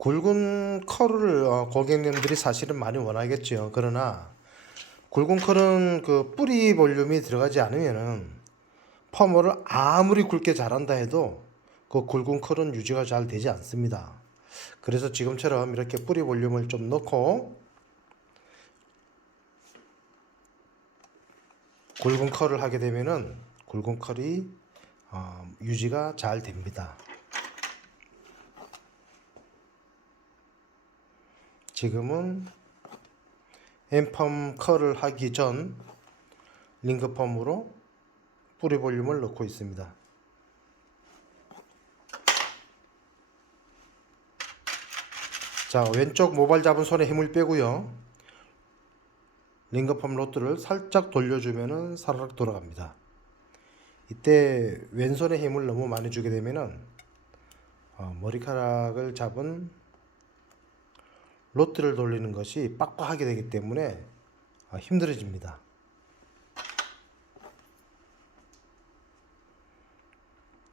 굵은 컬을 고객님들이 사실은 많이 원하겠죠. 그러나 굵은 컬은 그 뿌리 볼륨이 들어가지 않으면은 펌을 아무리 굵게 잘한다 해도 그 굵은 컬은 유지가 잘 되지 않습니다. 그래서 지금처럼 이렇게 뿌리 볼륨을 좀 넣고 굵은 컬을 하게 되면은 굵은 컬이 유지가 잘 됩니다. 지금은 엠펌 컬을 하기 전 링거펌으로 뿌리 볼륨을 넣고 있습니다. 자, 왼쪽 모발 잡은 손에 힘을 빼고요. 링거펌 로드를 살짝 돌려주면은 사르륵 돌아갑니다. 이때 왼손에 힘을 너무 많이 주게 되면은 머리카락을 잡은 로드를 돌리는 것이 빡빡하게 되기 때문에 힘들어집니다.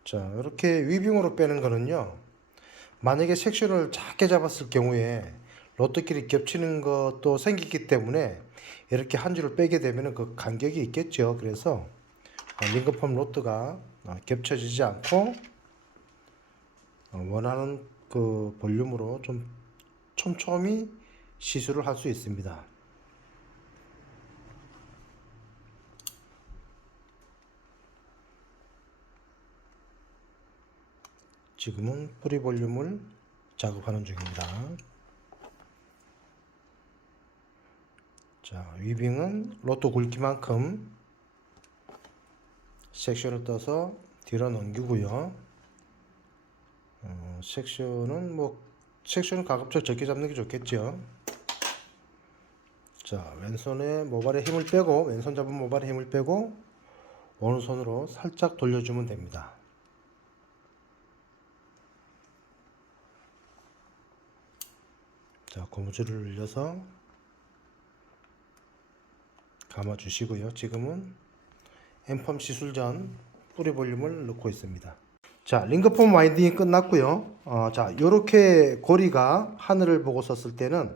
자, 이렇게 위빙으로 빼는 거는요. 만약에 섹션을 작게 잡았을 경우에 로드끼리 겹치는 것도 생기기 때문에 이렇게 한 줄을 빼게 되면 그 간격이 있겠죠. 그래서 링거펌 로드가 겹쳐지지 않고 원하는 그 볼륨으로 좀 촘촘히 시술을 할 수 있습니다. 지금은 뿌리 볼륨을 작업하는 중입니다. 자, 위빙은 로또 굵기만큼 섹션을 떠서 뒤로 넘기고요. 섹션은 가급적 적게 잡는 게 좋겠죠. 자, 왼손에 모발에 힘을 빼고, 왼손 잡은 모발에 힘을 빼고 오른손으로 살짝 돌려주면 됩니다. 자, 고무줄을 늘려서 감아 주시고요. 지금은 엠펌 시술 전 뿌리 볼륨을 넣고 있습니다. 자, 링거펌 와인딩이 끝났고요. 자, 요렇게 고리가 하늘을 보고 섰을 때는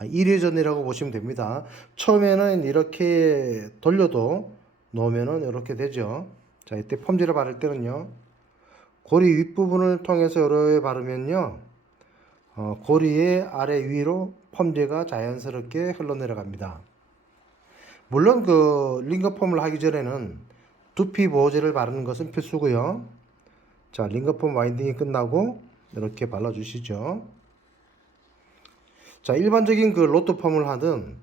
1회전이라고 보시면 됩니다. 처음에는 이렇게 돌려도 놓으면은 이렇게 되죠. 자, 이때 펌지를 바를 때는요. 고리 윗부분을 통해서 요렇게 바르면요. 고리의 아래 위로 펌지가 자연스럽게 흘러내려갑니다. 물론 그 링거펌을 하기 전에는 두피 보호제를 바르는 것은 필수고요. 자, 링거펌 와인딩이 끝나고 이렇게 발라주시죠. 자, 일반적인 그 로또펌을 하든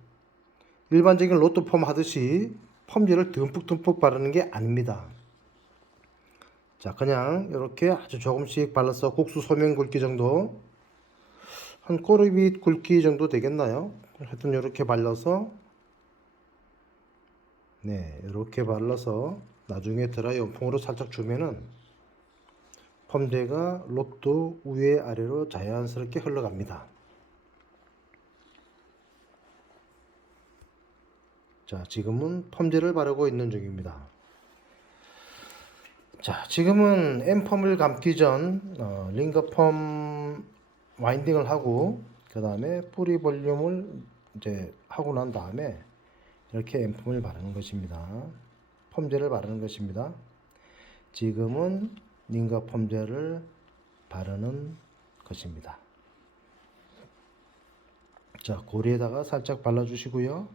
일반적인 로또펌 하듯이 펌지를 듬뿍듬뿍 바르는 게 아닙니다. 자, 그냥 이렇게 아주 조금씩 발라서 국수 소면 굵기 정도, 한 꼬리빗 굵기 정도 되겠나요? 하여튼 이렇게 발라서 이렇게 발라서 나중에 드라이 원풍으로 살짝 주면은 펌제가 로또 위에 아래로 자연스럽게 흘러갑니다. 자, 지금은 펌제를 바르고 있는 중입니다. 자, 지금은 엠펌을 감기 전 링거펌 와인딩을 하고 그 다음에 뿌리 볼륨을 이제 하고 난 다음에 이렇게 엠펌을 바르는 것입니다. 펌제를 바르는 것입니다. 지금은 링거 펌제를 바르는 것입니다. 자, 고리에다가 살짝 발라주시고요.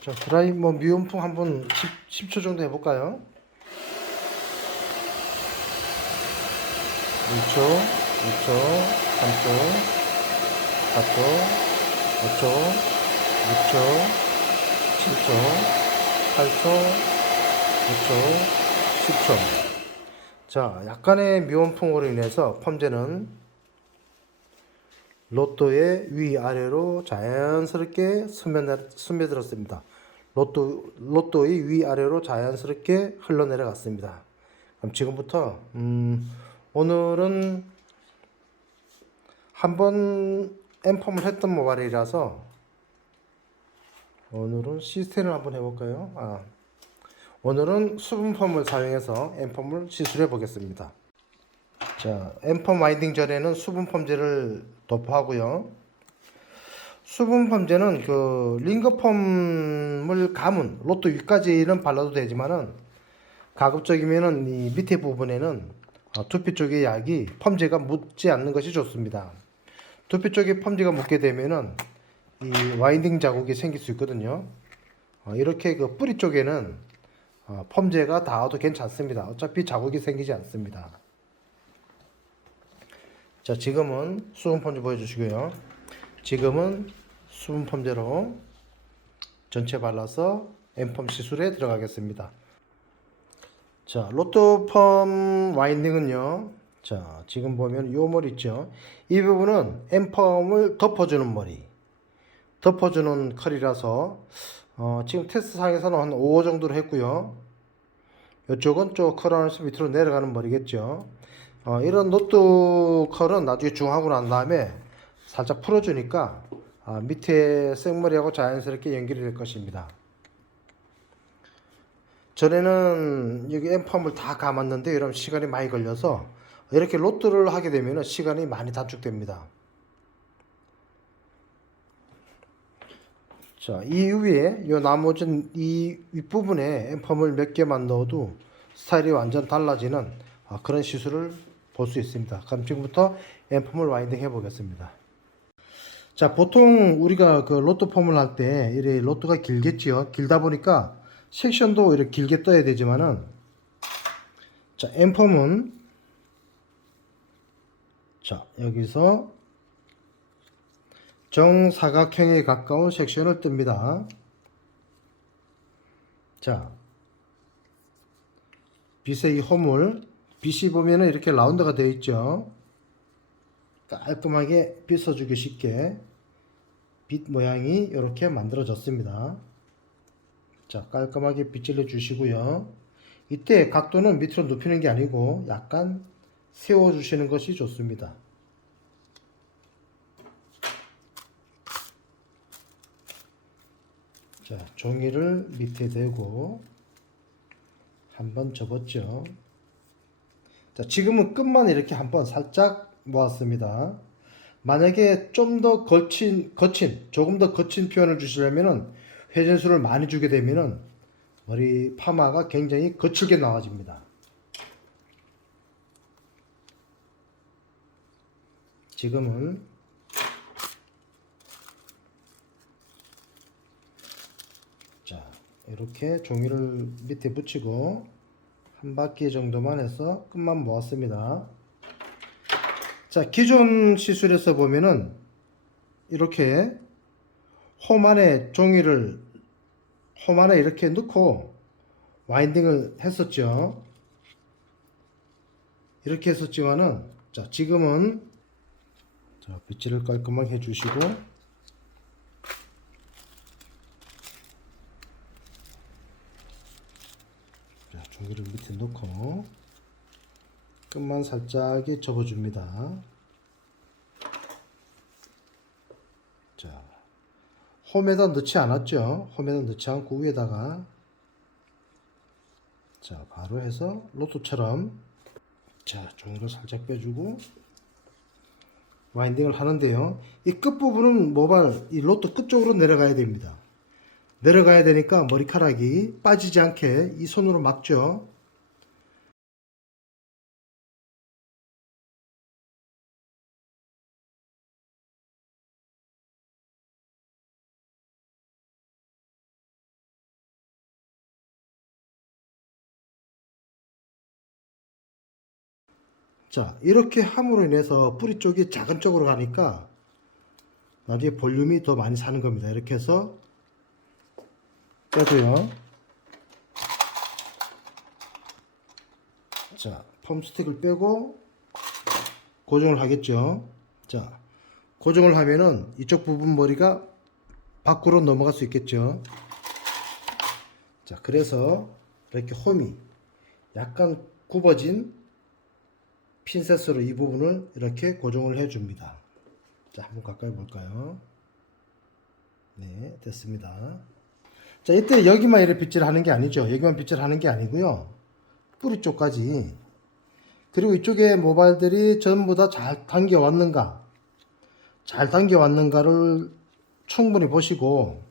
자, 드라이 미온풍 한번 10초 정도 해볼까요? 1초, 2초, 3초, 4초, 5초, 6초, 7초, 8초, 9초, 10초. 자, 약간의 미온풍으로 인해서 펌제는 로또의 위아래로 자연스럽게 스며들었습니다. 로또의 위아래로 자연스럽게 흘러내려갔습니다. 그럼 지금부터 오늘은 한번 엠펌을 했던 모발이라서 오늘은 시스템을 한번 해볼까요? 오늘은 수분펌을 사용해서 앰펌을 시술해 보겠습니다. 자, 앰펌 와인딩 전에는 수분펌제를 도포하고요. 수분펌제는 그 링거펌을 감은 로또 위까지는 발라도 되지만은 가급적이면은 이 밑에 부분에는 두피 쪽의 약이 펌제가 묻지 않는 것이 좋습니다. 두피 쪽에 펌제가 묻게 되면은 이 와인딩 자국이 생길 수 있거든요. 이렇게 그 뿌리 쪽에는 펌제가 닿아도 괜찮습니다. 어차피 자국이 생기지 않습니다. 자, 지금은 수분 펌제 보여주시고요. 지금은 수분 펌제로 전체 발라서 앰펌 시술에 들어가겠습니다. 자, 로또펌 와인딩은요. 자, 지금 보면 요 머리 있죠. 이 부분은 앰펌을 덮어주는 머리, 덮어주는 컬이라서 지금 테스트상에서는 한 5 정도로 했고요. 이쪽은 좀 컬하면서 밑으로 내려가는 머리겠죠. 이런 노트 컬은 나중에 중하고 난 다음에 살짝 풀어주니까 밑에 생머리하고 자연스럽게 연결이 될 것입니다. 전에는 여기 앰펌을 다 감았는데 이러면 시간이 많이 걸려서 이렇게 로또를 하게 되면 시간이 많이 단축됩니다. 자, 이 위에 이 나머지 이 윗부분에 앰펌을 몇 개만 넣어도 스타일이 완전 달라지는 그런 시술을 볼 수 있습니다. 그럼 지금부터 앰펌을 와인딩 해 보겠습니다. 자, 보통 우리가 그 로또 펌을 할 때 이렇게 로또가 길겠지요. 길다 보니까 섹션도 이렇게 길게 떠야 되지만은, 자, 앰펌은 자, 여기서 정사각형에 가까운 섹션을 뜹니다. 자, 빗의 이 홈을, 빗이 보면은 이렇게 라운드가 되어 있죠. 깔끔하게 빗어주기 쉽게 빗 모양이 이렇게 만들어졌습니다. 자, 깔끔하게 빗질러 주시고요. 이때 각도는 밑으로 눕히는 게 아니고 약간 세워 주시는 것이 좋습니다. 자, 종이를 밑에 대고 한번 접었죠. 자, 지금은 끝만 이렇게 한번 살짝 모았습니다. 만약에 좀 더 조금 더 거친 표현을 주시려면은 회전수를 많이 주게 되면은 머리 파마가 굉장히 거칠게 나와집니다. 지금은 자, 이렇게 종이를 밑에 붙이고 한 바퀴 정도만 해서 끝만 모았습니다. 자, 기존 시술에서 보면은 이렇게 홈 안에 홈 안에 이렇게 넣고 와인딩을 했었죠. 이렇게 했었지만은, 자, 지금은 자, 빗질을 깔끔하게 해주시고, 자, 종이를 밑에 넣고 끝만 살짝 접어줍니다. 자, 홈에다 넣지 않았죠. 홈에다 넣지 않고 위에다가 자, 바로 해서 로또처럼 자, 종이를 살짝 빼주고 와인딩을 하는데요. 이 끝부분은 모발 이 로또 끝쪽으로 내려가야 됩니다. 내려가야 되니까 머리카락이 빠지지 않게 이 손으로 막죠. 자, 이렇게 함으로 인해서 뿌리 쪽이 작은 쪽으로 가니까 나중에 볼륨이 더 많이 사는 겁니다. 이렇게 해서 빼고요. 자, 펌 스틱을 빼고 고정을 하겠죠. 자, 고정을 하면은 이쪽 부분 머리가 밖으로 넘어갈 수 있겠죠. 자, 그래서 이렇게 홈이 약간 굽어진 핀셋으로 이 부분을 이렇게 고정을 해 줍니다. 자, 한번 가까이 볼까요? 네, 됐습니다. 자, 이때 여기만 이렇게 빗질 하는 게 아니죠. 여기만 빗질 하는 게 아니고요. 뿌리 쪽까지. 그리고 이쪽에 모발들이 전부 다 잘 당겨 왔는가, 잘 당겨 왔는가를 충분히 보시고,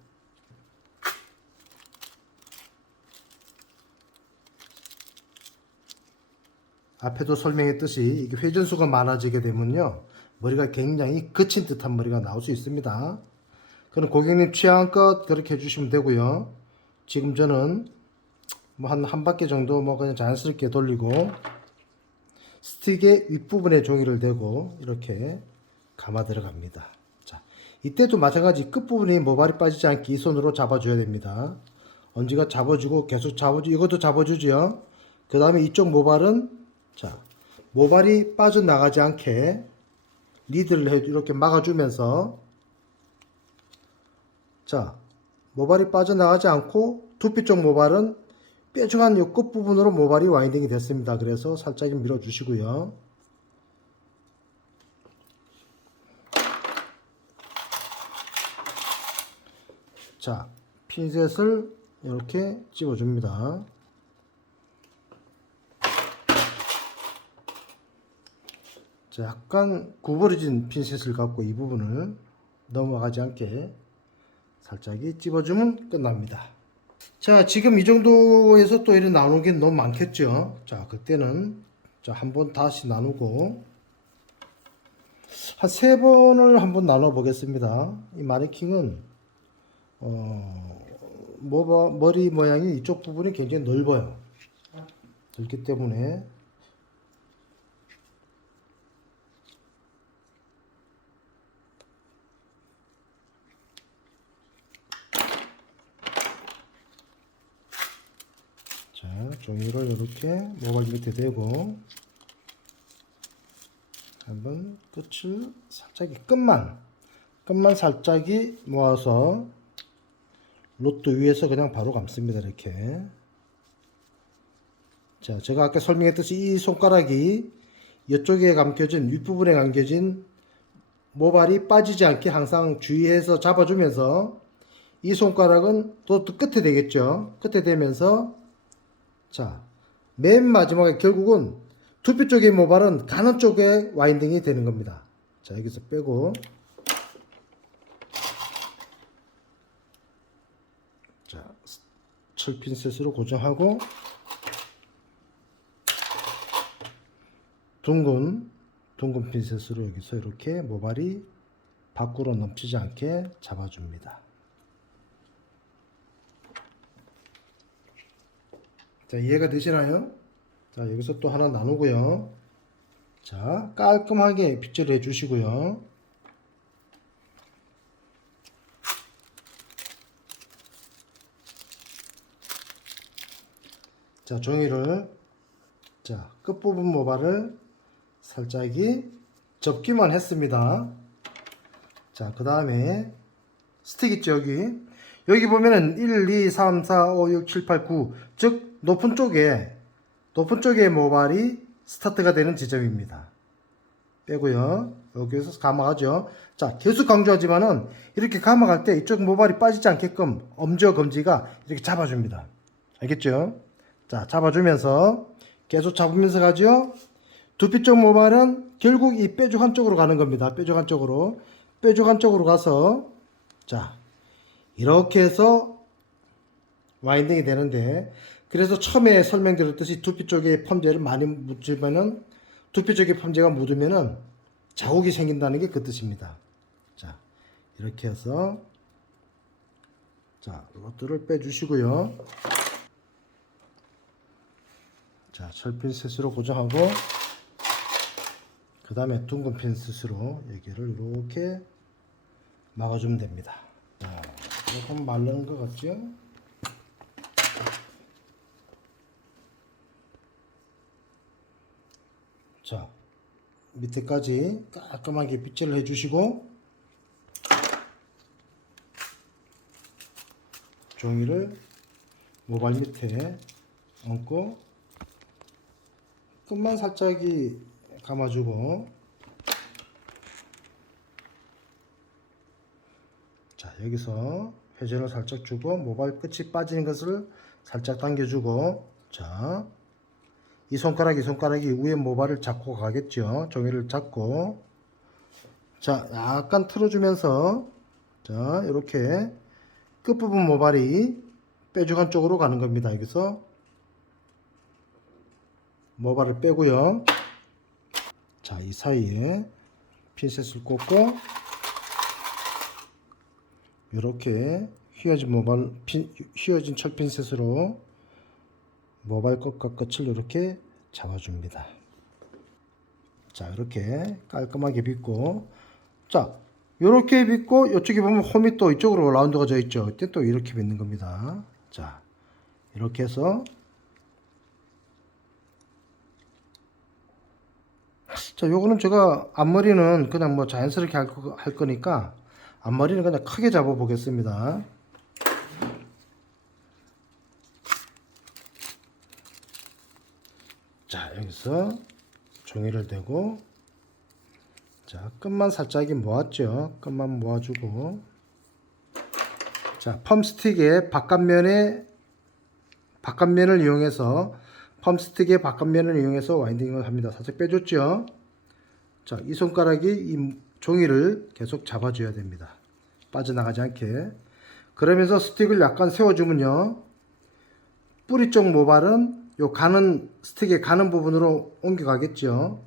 앞에도 설명했듯이 이게 회전수가 많아지게 되면요, 머리가 굉장히 거친 듯한 머리가 나올 수 있습니다. 그럼 고객님 취향껏 그렇게 해주시면 되고요. 지금 저는 뭐 한 바퀴 정도 뭐 그냥 자연스럽게 돌리고, 스틱의 윗부분에 종이를 대고 이렇게 감아 들어갑니다. 자, 이때도 마찬가지 끝부분이 모발이 빠지지 않게 이 손으로 잡아줘야 됩니다. 엄지가 잡아주고 계속 잡아주, 이것도 잡아주죠. 그 다음에 이쪽 모발은, 자, 모발이 빠져나가지 않게 리드를 이렇게 막아주면서, 자, 모발이 빠져나가지 않고 두피 쪽 모발은 뾰족한 이 끝부분으로 모발이 와인딩이 됐습니다. 그래서 살짝 밀어주시고요. 자, 핀셋을 이렇게 집어줍니다. 자, 약간 구부러진 핀셋을 갖고 이 부분을 넘어가지 않게 살짝이 집어주면 끝납니다. 자, 지금 이 정도에서 또 이렇게 나누는 게 너무 많겠죠. 자, 그때는 자, 한번 다시 나누고 한 3번을 한번 나눠 보겠습니다. 이 마네킹은 머리 모양이 이쪽 부분이 굉장히 넓어요. 넓기 때문에 자, 종이를 이렇게 모발 밑에 대고 한번 끝을 살짝이 끝만 살짝이 모아서 로또 위에서 그냥 바로 감습니다. 이렇게. 자, 제가 아까 설명했듯이 이 손가락이 이쪽에 감겨진, 윗부분에 감겨진 모발이 빠지지 않게 항상 주의해서 잡아주면서, 이 손가락은 또 끝에 되겠죠. 끝에 되면서, 자, 맨 마지막에 결국은 두피 쪽의 모발은 가는 쪽에 와인딩이 되는 겁니다. 자, 여기서 빼고, 자, 철 핀셋으로 고정하고, 둥근 핀셋으로 여기서 이렇게 모발이 밖으로 넘치지 않게 잡아줍니다. 자, 이해가 되시나요? 자, 여기서 또 하나 나누고요. 자, 깔끔하게 빗질을 해 주시고요. 자, 종이를, 자, 끝부분 모발을 살짝이 접기만 했습니다. 자, 그 다음에 스틱 있죠, 여기 보면은 1, 2, 3, 4, 5, 6, 7, 8, 9, 즉 높은 쪽에 모발이 스타트가 되는 지점입니다. 빼고요. 여기서 감아가죠. 자, 계속 강조하지만은 이렇게 감아갈 때 이쪽 모발이 빠지지 않게끔 엄지와 검지가 이렇게 잡아줍니다. 알겠죠? 자, 잡아주면서 계속 잡으면서 가죠. 두피 쪽 모발은 결국 이 뾰족한 쪽으로 가는 겁니다. 뾰족한 쪽으로 가서, 자, 이렇게 해서 와인딩이 되는데, 그래서 처음에 설명드렸듯이 두피 쪽에 펌제를 많이 묻으면은, 두피 쪽에 펌제가 묻으면은 자국이 생긴다는 게 그 뜻입니다. 자, 이렇게 해서, 자, 이것들을 빼주시고요. 자, 철핀셋으로 고정하고, 그 다음에 둥근 핀셋으로 여기를 이렇게 막아주면 됩니다. 자, 조금 마르는 것 같죠? 자, 밑에까지 깔끔하게 빗질을 해주시고, 종이를 모발 밑에 얹고 끝만 살짝이 감아주고, 자, 여기서 회전을 살짝 주고 모발 끝이 빠지는 것을 살짝 당겨주고, 자, 이 손가락이 위에 모발을 잡고 가겠죠. 종이를 잡고, 자, 약간 틀어주면서, 자, 이렇게 끝부분 모발이 뾰족한 쪽으로 가는 겁니다. 여기서 모발을 빼고요. 자, 이 사이에 핀셋을 꽂고 이렇게 휘어진 철 핀셋으로 모발 끝과 끝을 이렇게 잡아줍니다. 자, 이렇게 깔끔하게 빗고, 자, 이렇게 빗고 이쪽에 보면 홈이 또 이쪽으로 라운드가 져 있죠. 이때 또 이렇게 빗는 겁니다. 자, 이렇게 해서, 자, 요거는 제가 앞머리는 그냥 뭐 자연스럽게 할 거니까 앞머리는 그냥 크게 잡아 보겠습니다. 자, 여기서 종이를 대고, 자, 끝만 살짝 모았죠. 끝만 모아주고, 자, 펌스틱의 바깥면을 이용해서 와인딩을 합니다. 살짝 빼줬죠. 자, 이 손가락이 이 종이를 계속 잡아줘야 됩니다. 빠져나가지 않게. 그러면서 스틱을 약간 세워주면요, 뿌리 쪽 모발은 요 스틱의 가는 부분으로 옮겨가겠죠.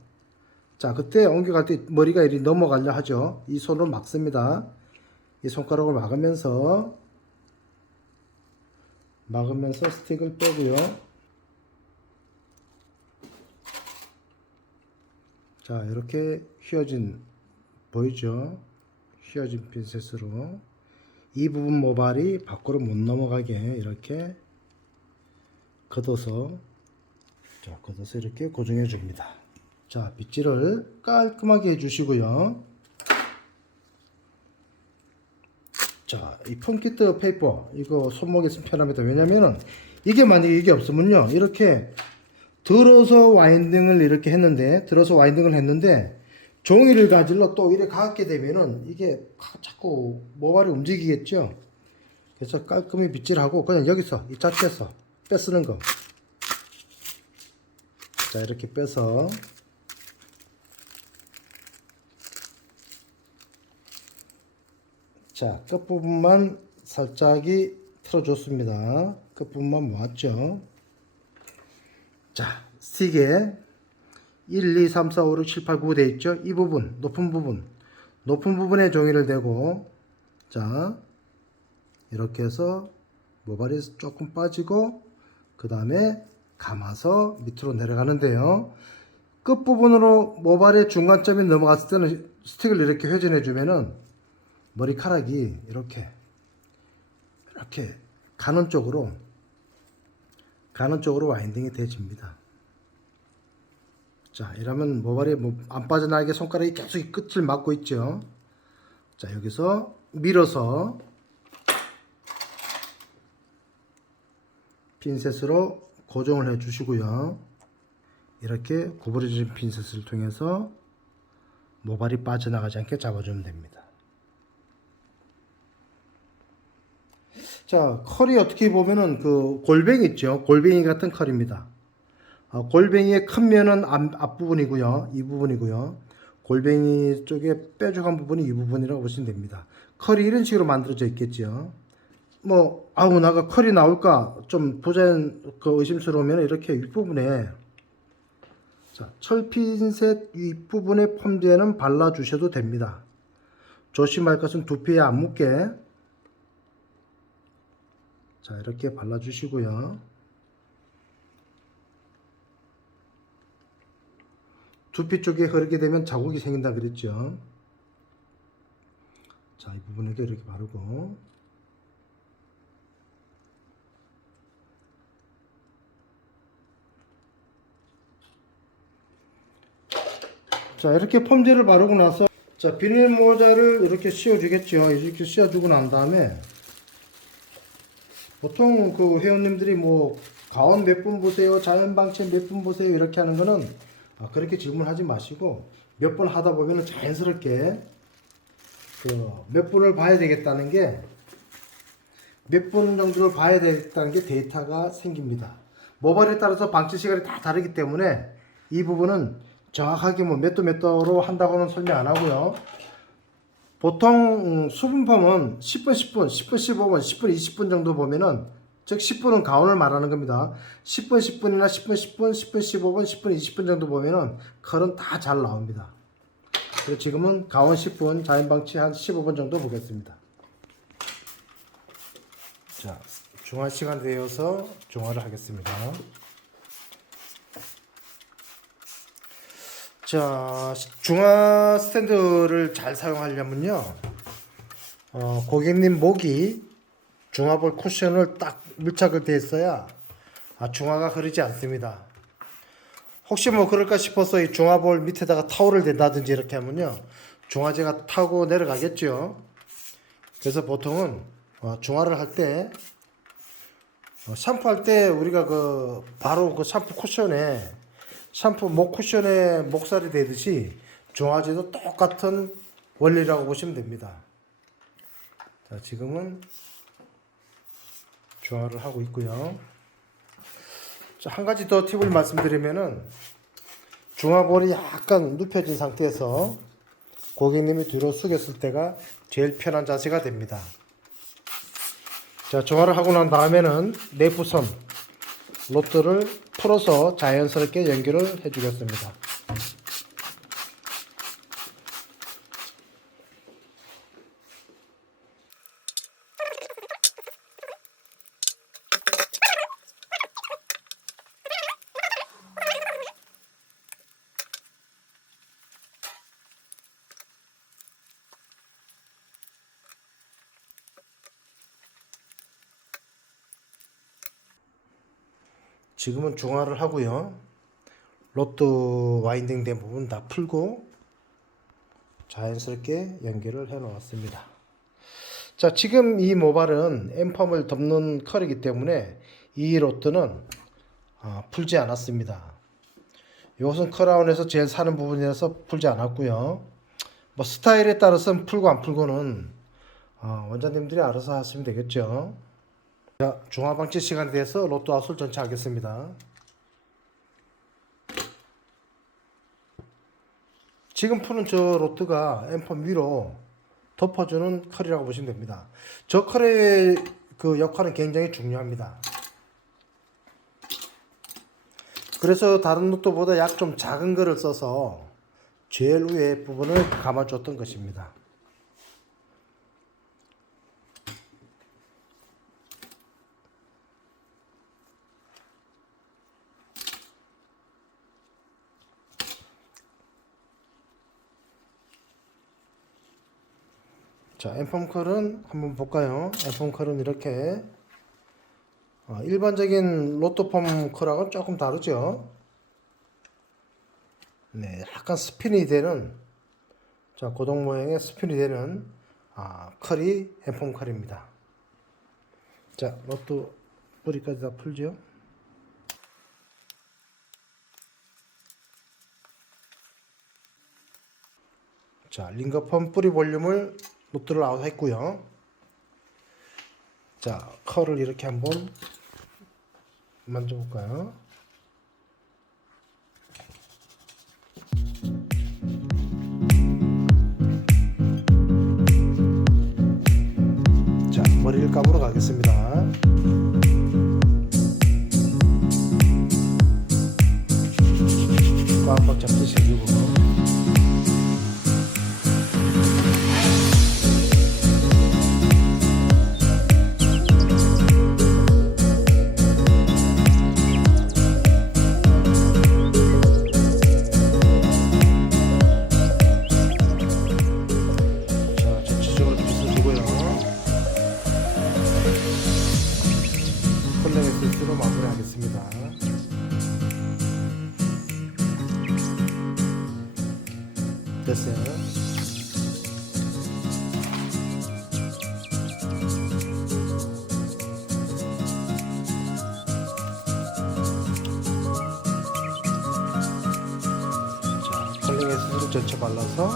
자, 그때 옮겨갈 때 머리가 이리 넘어가려 하죠. 이 손으로 막습니다. 이 손가락을 막으면서 스틱을 빼고요. 자, 이렇게 보이죠? 휘어진 핀셋으로 이 부분 모발이 밖으로 못 넘어가게 이렇게 걷어서 이렇게 고정해 줍니다. 자, 빗질을 깔끔하게 해주시고요. 자, 이 폼키트 페이퍼 이거 손목에 쓰면 편합니다. 왜냐면은 만약에 이게 없으면요, 이렇게 들어서 와인딩을 했는데 종이를 가질러 또 이렇게 감게 되면은 이게 자꾸 모발이 움직이겠죠. 그래서 깔끔히 빗질하고 그냥 여기서 이 자체에서 빼쓰는 거. 자, 이렇게 빼서, 자, 끝부분만 살짝이 틀어줬습니다. 끝부분만 모았죠. 자, 스틱에 1, 2, 3, 4, 5, 6, 7, 8, 9 되어 있죠. 이 부분, 높은 부분에 종이를 대고, 자, 이렇게 해서 모발이 조금 빠지고, 그 다음에 감아서 밑으로 내려가는데요. 끝부분으로 모발의 중간점이 넘어갔을 때는 스틱을 이렇게 회전해 주면은 머리카락이 이렇게 가는 쪽으로 와인딩이 되집니다. 자, 이러면 모발이 안 빠져나가게 손가락이 계속 끝을 막고 있죠. 자, 여기서 밀어서 핀셋으로 고정을 해 주시고요. 이렇게 구부러진 핀셋을 통해서 모발이 빠져나가지 않게 잡아주면 됩니다. 자, 컬이 어떻게 보면은 그 골뱅이 있죠. 골뱅이 같은 컬입니다. 골뱅이의 큰 면은 앞부분이고요. 이 부분이고요. 골뱅이 쪽에 뾰족한 부분이 이 부분이라고 보시면 됩니다. 컬이 이런 식으로 만들어져 있겠죠. 나가 컬이 나올까 좀 의심스러우면 이렇게 윗부분에, 자, 철핀셋 윗부분의 펌드에는 발라주셔도 됩니다. 조심할 것은 두피에 안 묻게, 자, 이렇게 발라주시고요. 두피 쪽에 흐르게 되면 자국이 생긴다 그랬죠. 자, 이 부분에도 이렇게 바르고, 자, 이렇게 펌제를 바르고 나서, 자, 비닐 모자를 이렇게 씌워주겠죠. 이렇게 씌워주고 난 다음에 보통 그 회원님들이 가온 몇 분 보세요, 자연방채 몇 분 보세요 이렇게 하는 거는 그렇게 질문하지 마시고 몇 번 하다 보면 자연스럽게 몇 분을 봐야 되겠다는 게 몇 분 정도를 봐야 되겠다는 게 데이터가 생깁니다. 모발에 따라서 방치 시간이 다 다르기 때문에 이 부분은 정확하게 뭐 몇 도 몇 도로 한다고는 설명 안 하고요. 보통 수분펌은 10분, 10분, 10분, 15분, 10분, 20분 정도 보면은, 즉 10분은 가온을 말하는 겁니다. 10분, 10분이나 10분, 10분, 10분, 15분, 10분, 20분 정도 보면은 컬은 다 잘 나옵니다. 그래서 지금은 가온 10분, 자연 방치 한 15분 정도 보겠습니다. 자, 중화 시간 되어서 중화를 하겠습니다. 자, 중화 스탠드를 잘 사용하려면요, 고객님 목이 중화볼 쿠션을 딱 밀착을 돼 있어야 중화가 흐르지 않습니다. 혹시 뭐 그럴까 싶어서 이 중화볼 밑에다가 타올을 댄다든지 이렇게 하면요, 중화제가 타고 내려가겠죠. 그래서 보통은 중화를 할 때, 샴푸할 때 우리가 바로 그 샴푸 쿠션에, 샴푸 목 쿠션에 목살이 되듯이 중화제도 똑같은 원리라고 보시면 됩니다. 자, 지금은 중화를 하고 있고요. 자, 한 가지 더 팁을 말씀드리면은, 중화볼이 약간 눕혀진 상태에서 고객님이 뒤로 숙였을 때가 제일 편한 자세가 됩니다. 자, 중화를 하고 난 다음에는 내부선 로트를 풀어서 자연스럽게 연결을 해 주겠습니다. 지금은 중화를 하고요. 로또 와인딩 된 부분 다 풀고 자연스럽게 연결을 해 놓았습니다. 자, 지금 이 모발은 엠펌을 덮는 컬이기 때문에 이 로또는 풀지 않았습니다. 이것은 컬아웃에서 제일 사는 부분이라서 풀지 않았고요. 뭐 스타일에 따라서는 풀고 안 풀고는 원장님들이 알아서 하시면 되겠죠. 자, 중화 방치 시간에 대해서 로또 아웃을 전체 하겠습니다. 지금 푸는 저 로트가 엠펌 위로 덮어주는 컬이라고 보시면 됩니다. 저 컬의 그 역할은 굉장히 중요합니다. 그래서 다른 로또보다 약 좀 작은 거를 써서 제일 위에 부분을 감아줬던 것입니다. 자, 엠펌 컬은 한번 볼까요? 엠펌 컬은 이렇게 일반적인 로또펌 컬하고는 조금 다르죠. 네, 약간 스핀이 되는, 자, 고동 모양의 스핀이 되는 컬이 엠펌 컬입니다. 자, 로또 뿌리까지 다 풀죠. 자, 링거펌 뿌리 볼륨을 로또를 아웃 했고요. 자, 컬을 이렇게 한번 만져볼까요? 자, 머리를 감으러 가겠습니다. 꽉꽉 잡듯이 해주고, 컬렉 마무리하겠습니다. 됐어요. 자, 컬링 에센스를 전체 발라서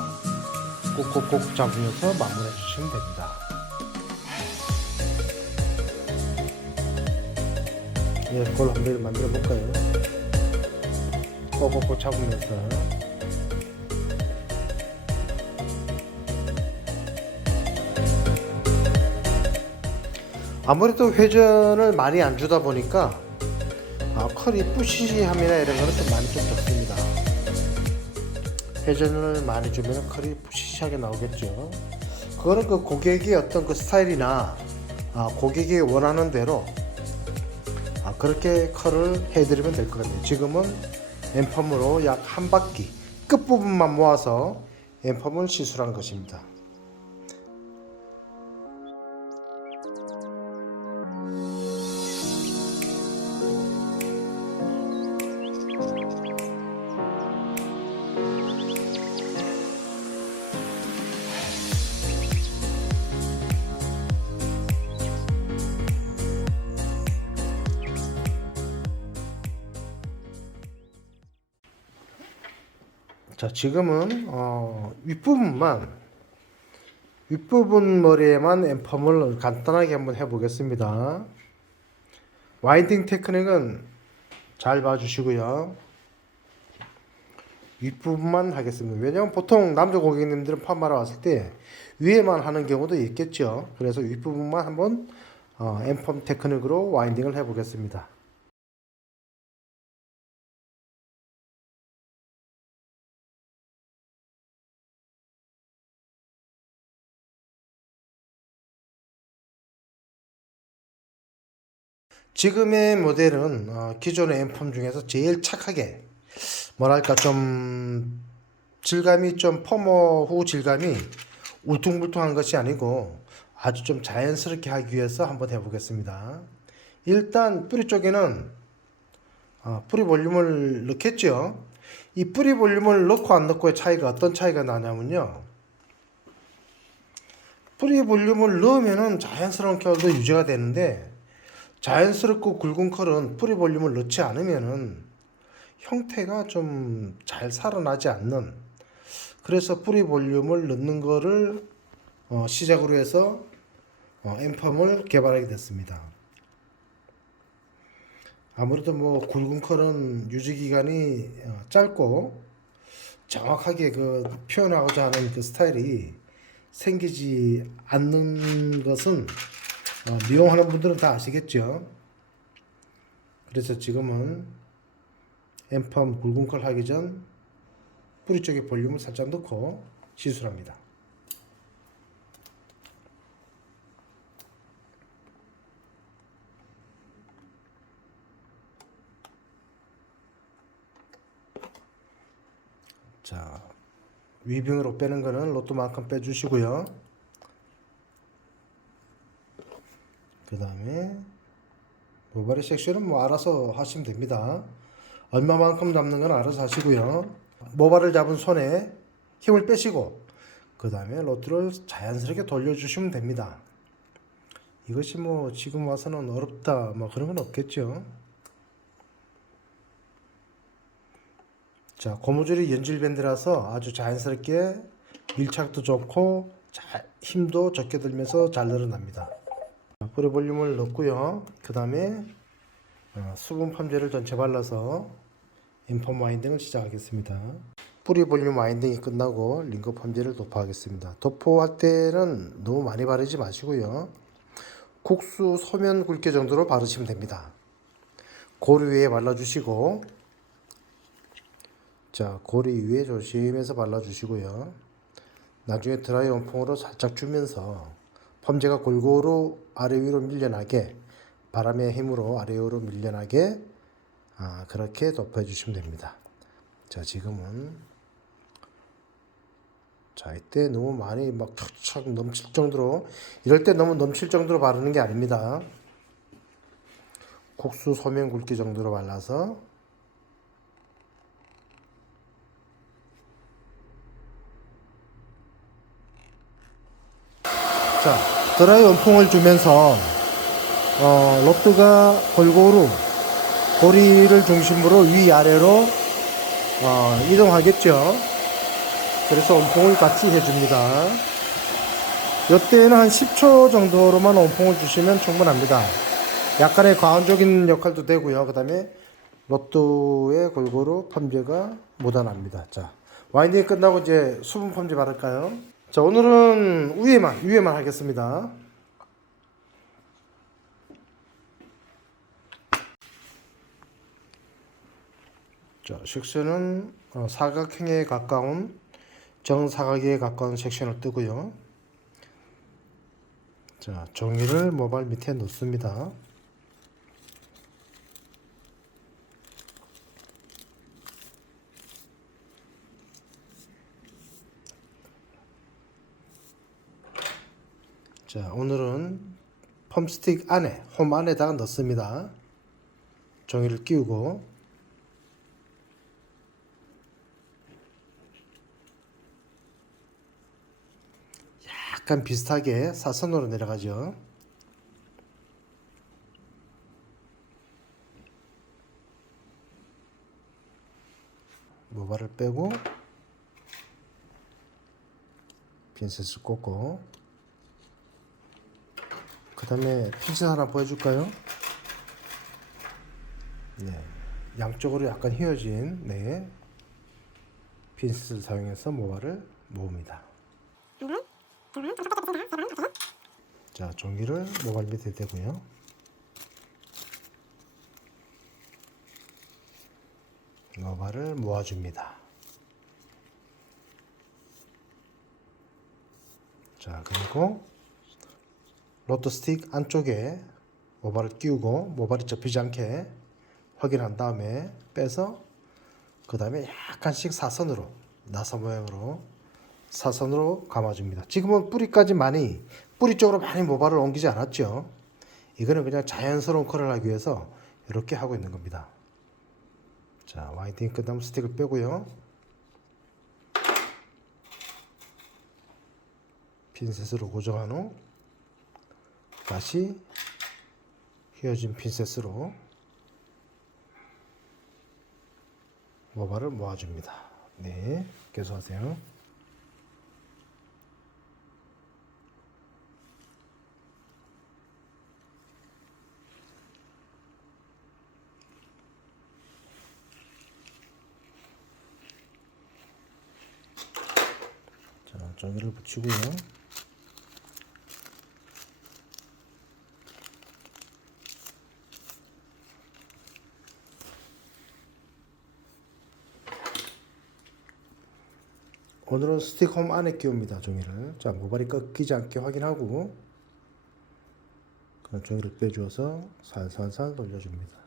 꾹꾹꾹 잡으면서 마무리해 주시면 됩니다. 예, 그걸 한번 만들어 볼까요? 꼭꼭꼭 잡으면서. 아무래도 회전을 많이 안 주다 보니까 컬이 부시시함이나 이런 거는 좀 많이 좀 적습니다. 회전을 많이 주면 컬이 부시시하게 나오겠죠. 그거는 그 고객의 어떤 그 스타일이나 고객이 원하는 대로 그렇게 컬을 해드리면 될 것 같네요. 지금은 앰펌으로 약 한 바퀴 끝부분만 모아서 앰펌을 시술한 것입니다. 자, 지금은 윗부분 머리에만 앰펌을 간단하게 한번 해보겠습니다. 와인딩 테크닉은 잘 봐주시고요. 윗부분만 하겠습니다. 왜냐하면 보통 남자 고객님들은 펌하러 왔을 때 위에만 하는 경우도 있겠죠. 그래서 윗부분만 한번 앰펌 테크닉으로 와인딩을 해보겠습니다. 지금의 모델은 기존의 앰펌 중에서 제일 착하게, 뭐랄까 좀 질감이 좀 펌어 후 질감이 울퉁불퉁한 것이 아니고 아주 좀 자연스럽게 하기 위해서 한번 해보겠습니다. 일단 뿌리 쪽에는 뿌리 볼륨을 넣겠죠. 이 뿌리 볼륨을 넣고 안 넣고의 차이가 어떤 차이가 나냐면요, 뿌리 볼륨을 넣으면은 자연스러운 컬도 유지가 되는데, 자연스럽고 굵은 컬은 뿌리 볼륨을 넣지 않으면은 형태가 좀 잘 살아나지 않는, 그래서 뿌리 볼륨을 넣는 거를 시작으로 해서 앰펌을 개발하게 됐습니다. 아무래도 뭐 굵은 컬은 유지 기간이 짧고 정확하게 그 표현하고자 하는 그 스타일이 생기지 않는 것은 미용하는 분들은 다 아시겠죠. 그래서 지금은 앰펌 굵은 컬 하기 전 뿌리 쪽에 볼륨을 살짝 넣고 시술합니다. 자, 위빙으로 빼는 거는 로또만큼 빼주시고요. 그 다음에 모발의 섹션은 뭐 알아서 하시면 됩니다. 얼마만큼 잡는 건 알아서 하시고요. 모발을 잡은 손에 힘을 빼시고 그 다음에 로트를 자연스럽게 돌려주시면 됩니다. 이것이 뭐 지금 와서는 어렵다 뭐 그런 건 없겠죠. 자, 고무줄이 연질 밴드라서 아주 자연스럽게 밀착도 좋고 힘도 적게 들면서 잘 늘어납니다. 뿌리 볼륨을 넣고요. 그 다음에 수분 펌제를 전체 발라서 앰펌 와인딩을 시작하겠습니다. 뿌리 볼륨 와인딩이 끝나고 링거 펌제를 도포하겠습니다. 도포할 때는 너무 많이 바르지 마시고요. 국수 소면 굵기 정도로 바르시면 됩니다. 고리 위에 발라주시고, 자, 고리 위에 조심해서 발라주시고요. 나중에 드라이 원풍으로 살짝 주면서 펌제가 골고루 아래 위로 밀려나게, 바람의 힘으로 아래 위로 밀려나게 그렇게 덮어 주시면 됩니다. 자, 지금은 이때 너무 많이 막 촥촥 넘칠 정도로, 이럴 때 너무 넘칠 정도로 바르는 게 아닙니다. 국수 소면 굵기 정도로 발라서 자, 드라이 원풍을 주면서 로트가 골고루 고리를 중심으로 위아래로 이동하겠죠. 그래서 원풍을 같이 해줍니다. 이때는 한 10초 정도로만 원풍을 주시면 충분합니다. 약간의 과원적인 역할도 되고요. 그 다음에 로또에 골고루 펌제가 묻어납니다. 자, 와인딩이 끝나고 이제 수분 펌제 바를까요? 자, 오늘은 위에만 하겠습니다. 자, 섹션은 사각형에 가까운 정사각에 가까운 섹션을 뜨고요. 자, 종이를 모발 밑에 놓습니다. 자, 오늘은 펌스틱 안에, 홈 안에다가 넣습니다. 종이를 끼우고 약간 비슷하게 사선으로 내려가죠. 모발을 빼고 핀셋을 꽂고, 그 다음에 핀셋 하나 보여줄까요? 네, 양쪽으로 약간 휘어진 핀셋을 사용해서 모발을 모읍니다. 자, 종이를 모발 밑에 대고요. 모발을 모아줍니다. 자, 그리고 로또 스틱 안쪽에 모발을 끼우고 모발이 접히지 않게 확인한 다음에 빼서 그 다음에 약간씩 사선으로 나사 모양으로 사선으로 감아줍니다. 지금은 뿌리 쪽으로 많이 모발을 옮기지 않았죠. 이거는 그냥 자연스러운 컬을 하기 위해서 이렇게 하고 있는 겁니다. 자, 와인딩 끝나면 스틱을 빼고요. 핀셋으로 고정한 후 다시 휘어진 핀셋으로 모발을 모아줍니다. 네, 계속하세요. 자, 종이를 붙이고요. 오늘은 스틱홈 안에 끼웁니다. 종이를. 자, 모발이 꺾이지 않게 확인하고 그냥 종이를 빼주어서 살살살 돌려줍니다.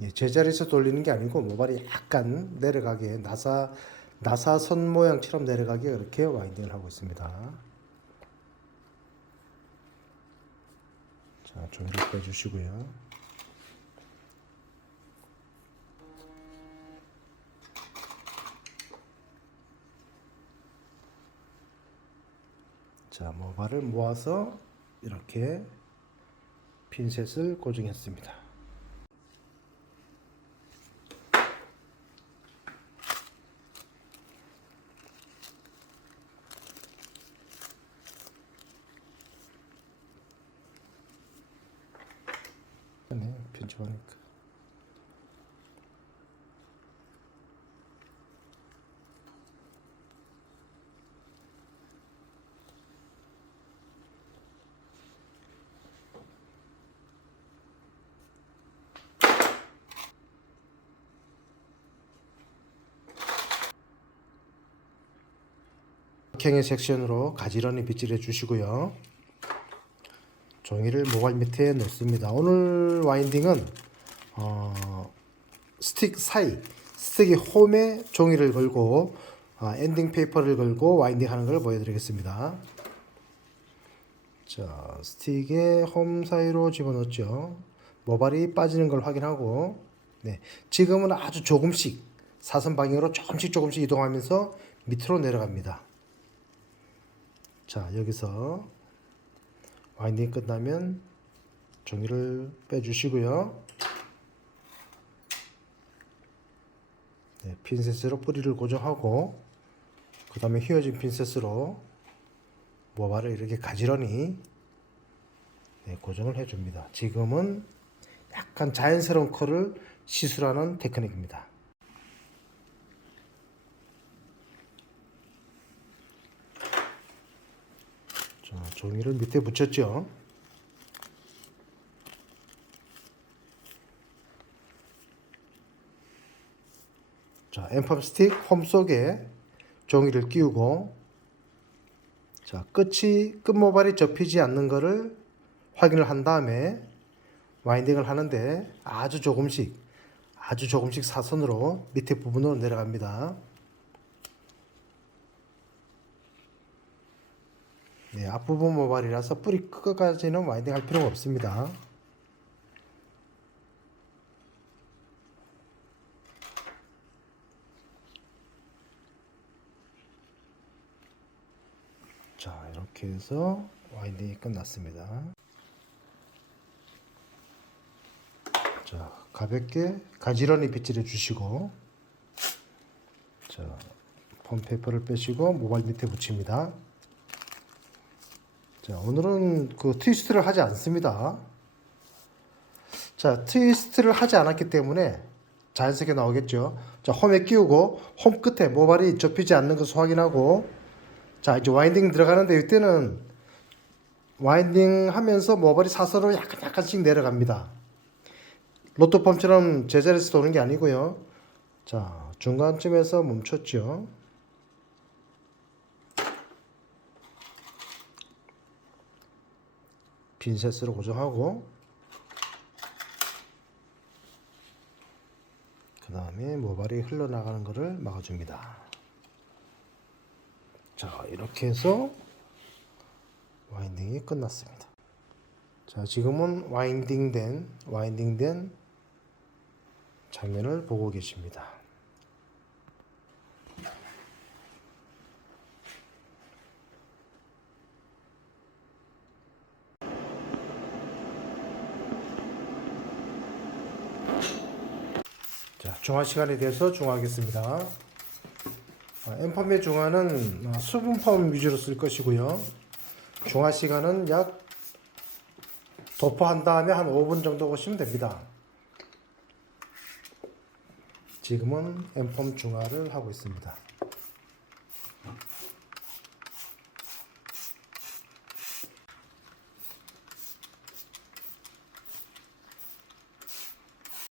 예, 제자리에서 돌리는 게 아니고 모발이 약간 내려가게 나사선 모양처럼 내려가게 그렇게 와인딩을 하고 있습니다. 자, 종이를 빼주시고요. 자, 모발을 모아서 이렇게 핀셋을 고정했습니다. 네, 편집하니까. 캔의 섹션으로 가지런히 빗질해 주시고요. 종이를 모발 밑에 놓습니다. 오늘 와인딩은 스틱이 홈에 종이를 걸고 엔딩 페이퍼를 걸고 와인딩 하는 걸 보여드리겠습니다. 자, 스틱에 홈 사이로 집어넣었죠. 모발이 빠지는 걸 확인하고, 네, 지금은 아주 조금씩 사선 방향으로 조금씩 이동하면서 밑으로 내려갑니다. 자, 여기서 와인딩 끝나면 종이를 빼주시고요. 네, 핀셋으로 뿌리를 고정하고 그 다음에 휘어진 핀셋으로 모발을 이렇게 가지런히 고정을 해줍니다. 지금은 약간 자연스러운 컬을 시술하는 테크닉입니다. 자, 종이를 밑에 붙였죠. 자, 엠펌 스틱 홈 속에 종이를 끼우고, 자, 끝모발이 접히지 않는 것을 확인을 한 다음에 와인딩을 하는데 아주 조금씩 사선으로 밑에 부분으로 내려갑니다. 네, 앞부분 모발이라서 뿌리 끝까지는 와인딩 할 필요가 없습니다. 자, 이렇게 해서 와인딩이 끝났습니다. 자, 가볍게 가지런히 빗질해 주시고, 자, 펌페이퍼를 빼시고 모발 밑에 붙입니다. 자, 오늘은 그 트위스트를 하지 않습니다. 자, 트위스트를 하지 않았기 때문에 자연스럽게 나오겠죠. 자, 홈에 끼우고 홈 끝에 모발이 접히지 않는 것을 확인하고, 자, 이제 와인딩 들어가는데 이때는 와인딩 하면서 모발이 사선으로 약간씩 내려갑니다. 로또펌처럼 제자리에서 도는 게 아니고요. 자, 중간쯤에서 멈췄죠. 핀셋으로 고정하고, 그 다음에 모발이 흘러나가는 것을 막아줍니다. 자, 이렇게 해서 와인딩이 끝났습니다. 자, 지금은 와인딩된 장면을 보고 계십니다. 자, 중화 시간에 대해서 중화하겠습니다. 엠펌의 중화는 수분펌 위주로 쓸 것이고요. 중화 시간은 약 도포한 다음에 한 5분 정도 보시면 됩니다. 지금은 엠펌 중화를 하고 있습니다.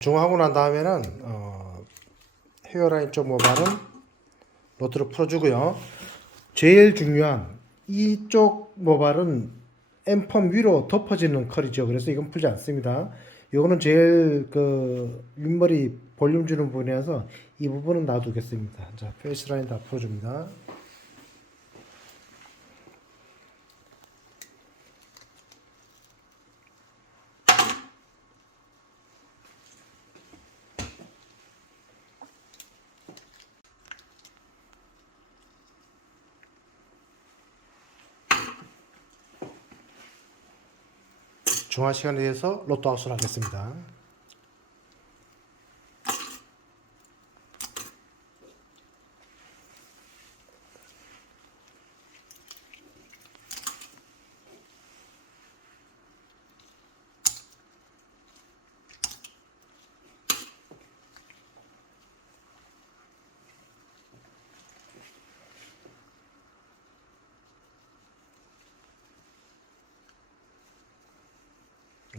중화하고 난 다음에는 헤어라인 쪽 모발은 로트로 풀어주고요. 제일 중요한 이쪽 모발은 엠펌 위로 덮어지는 컬이죠. 그래서 이건 풀지 않습니다. 이거는 제일 그 윗머리 볼륨 주는 부분이라서 이 부분은 놔두겠습니다. 자, 페이스 라인 다 풀어줍니다. 중화 시간에 대해서 로또 아웃을 하겠습니다.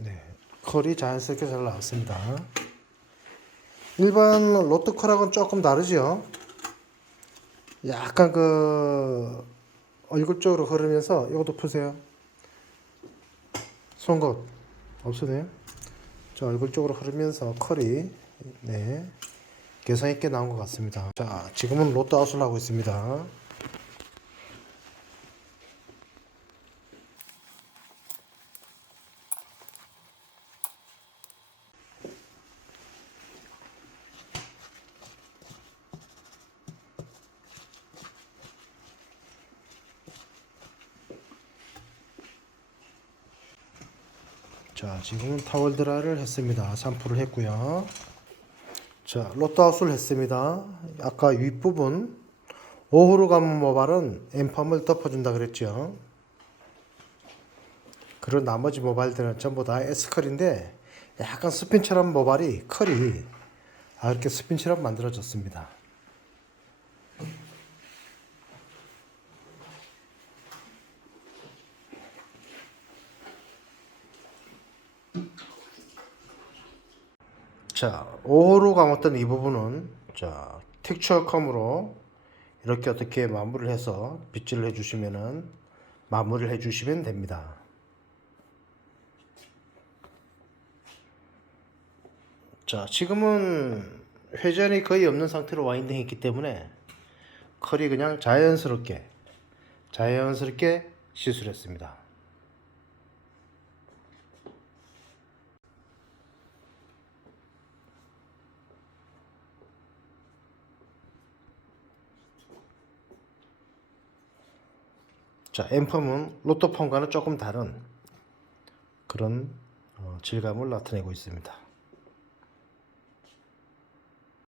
네, 컬이 자연스럽게 잘 나왔습니다. 일반 로또 컬하고는 조금 다르죠. 약간 그 얼굴 쪽으로 흐르면서 이것도 푸세요. 송곳 없어도 돼요. 저 얼굴 쪽으로 흐르면서 컬이 개성 있게 나온 것 같습니다. 자, 지금은 로또 아웃을 하고 있습니다. 자, 지금은 타월 드라이를 했습니다. 샴푸를 했고요. 자, 로또 아웃을 했습니다. 아까 윗부분 오후로 감은 모발은 엠펌을 덮어준다 그랬죠. 그리고 나머지 모발들은 전부 다 S컬인데 약간 스핀처럼 모발이 컬이 이렇게 스핀처럼 만들어졌습니다. 자, 5호로 감았던 이 부분은 자, 텍스처 컴으로 이렇게 어떻게 마무리를 해서 빗질을 해주시면은 마무리를 해주시면 됩니다. 자, 지금은 회전이 거의 없는 상태로 와인딩 했기 때문에 컬이 그냥 자연스럽게 시술했습니다. 자, 앰펌은 로또펌과는 조금 다른 그런 질감을 나타내고 있습니다.